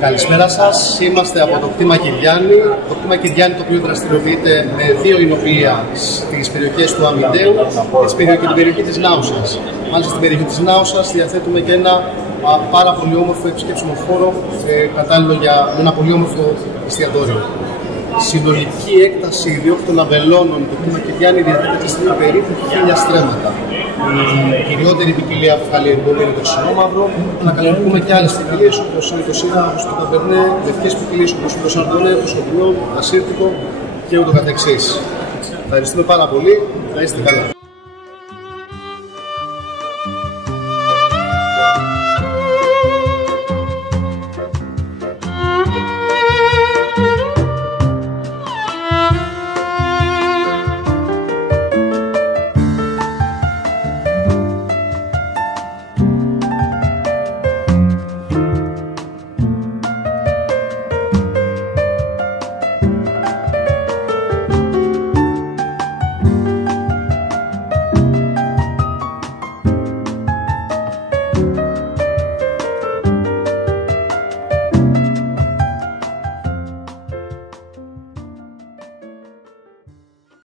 Καλησπέρα σας. Είμαστε από το κτήμα Κυριάννη. Το κτήμα Κυριάννη, το οποίο δραστηριοποιείται με 2 εινοποιεία στις περιοχές του Αμυντέου και την περιοχή της Νάουσας. Μάλιστα στην περιοχή της Νάουσας διαθέτουμε και ένα πάρα πολύ όμορφο επισκέψιμο χώρο, κατάλληλο για ένα πολύ όμορφο εστιατόριο. Συνολική έκταση ιδιόκτων αβελώνων του κτήμα Κυριάννη διαθέτει στην περίπου 1000 στρέμματα. Η κυριότερη ποικιλία που καλλιεργούμε είναι το ξινόμαυρο, αλλά καλλιεργούμε και άλλες ποικιλίες όπως είναι το σύναγος, το καμπερνέ, λευκές ποικιλίες όπως είναι το σαρντονέ, το σκοπιό, το ασύρτικο και ούτω καθεξής. Ευχαριστούμε πάρα πολύ. Να είστε καλά.